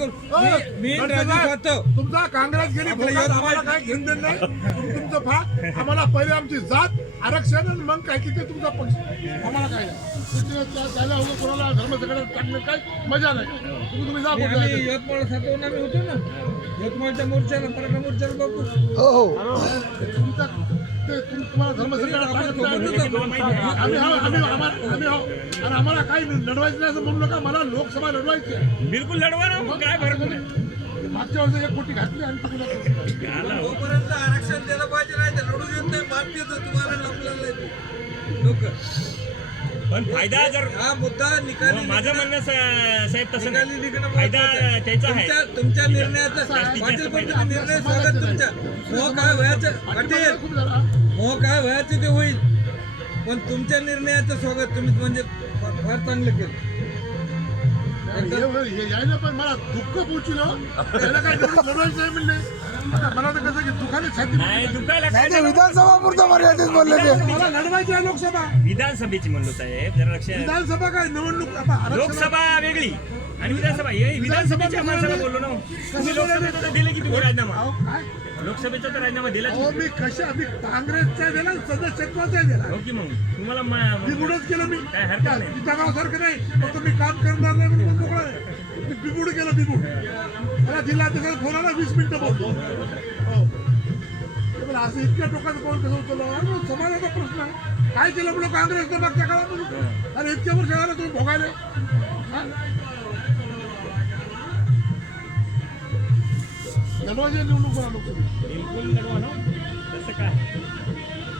हो, मी- तुमचा काँग्रेस गेली आम्हाला काय घेऊन देणं नाही. तुम- तुमचं फा आम्हाला पहिले आमची जात आरक्षण आणि मग काय की ते तुमचा पक्ष. आम्हाला काय त्याला कोणाला धर्म सगळं टाकणं काय? मजा नाही. तुम्ही तुम्ही जा. यवतमाळ आम्ही होतो ना. यवतमाळच्या मोर्चाला मराठा मोर्चाला बघू. अरे, तुमचा ते तुम- तुम्हाला धर्म सगळं टाकत नाही. आम्ही आहो, आम्ही आम्हाला आम्ही आहो. आणि आम्हाला काही लढवायचं नाही असं म्हणू नका. मला लोकसभा लढवायची आहे. बिलकुल लढवा ना. मग काय फरक नाही मागच्या वर्षी एक कोटी घातली आणि ती पुन्हा- जोपर्यंत आरक्षण दिलं पाहिजे नाही तर लढू देत नाही. मागते तुम्हाला लोक पण फायदा जर हा मुद्दा निकाली माझं म्हणणं सा- साहेब तसं निकाली नाही निघणं फायदा आहे. त्याचा आहे. तुमच्या तुमच्या निर्णयाचा पाटील पण. तुम्ही निर्णय स्वागत तुमच्या मोह काय व्हायचं पाटील. मोह काय व्हायचं ते होईल. पण तुमच्या निर्णयाचं स्वागत तुम्ही म्हणजे फार चांगलं केलं. यायला पण मला दुःख पोचलं. त्याला काय लढवायचं नाही म्हणले मला तर कसं की दुखाने छाती नाही विधानसभा पुरतं मर्यादित बोलले ते. मला लढवायची आहे लोकसभा. विधानसभेची म्हणलो साहेब जरा लक्ष विधानसभा काय निवडणूक लोकसभा वेगळी. आणि विधानसभा हे विधानसभेच्या माणसाला बोललो ना. तुम्ही लोकसभेचा तर दिलं की तुम्ही राजीनामा? लोकसभेचा तर राजीनामा दिला की अहो मी कशा मी काँग्रेसचा दिला सदस्यत्वाचा दिला? हो की मग? तुम्हाला मी म- केलं मी काय हरकत नाही. सारखं नाही. फक्त मी काम करणार नाही म्हणून मोकळा आहे. मी बिबुड केलं बिबुड. मला जिल्हा त्याचा फोन आला वीस मिनिटं बोलतो? असं इतक्या टोकाचं पाऊल कसं उचललं? समाजाचा प्रश्न आहे. काय केलं म्हणून काँग्रेसनं मागच्या काळात अरे इतक्या वर्ष झालं तुम्ही भोगायला. लढवायची निवडणूक करा लोकसभेत. बिलकुल लढवा ना तसं काय?